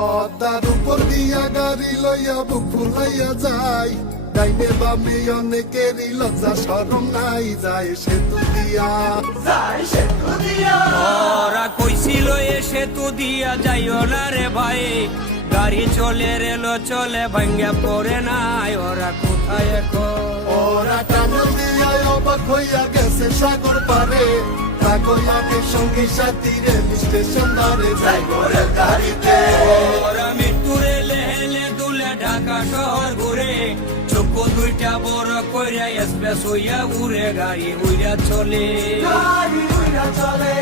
পদ্মার উপর দিয়া গাড়ি লইয়া বুক ফুলাইয়া যায়, ডাইনে বামে অনেকেরই লজ্জা শরম নাই, যায় সেতু দিয়া, যায় সেতু দিয়া। ওরা কইছিল এ সেতু দিয়া যাইও না রে ভাই, গাড়ি চলে রেল চলে ভাঙ্গা পড়ে নাই, ওরা কোথায় এখন? ওরা টানেল দিয়া অবাক হইয়া গেছে সাগর পারে, কাগলামের সঙ্গে সাথী রেল স্টেশন ধারে, যাই করে গাড়িতে। ওরা মৃত্যু রেলে হেলে দুলে ঢাকা শহর ঘুরে, চক্ষু দুইটা বড় কইরা এক্সপ্রেস হইয়া ঘুরে, গাড়ি উইরা চলে, গাড়ি উইরা চলে।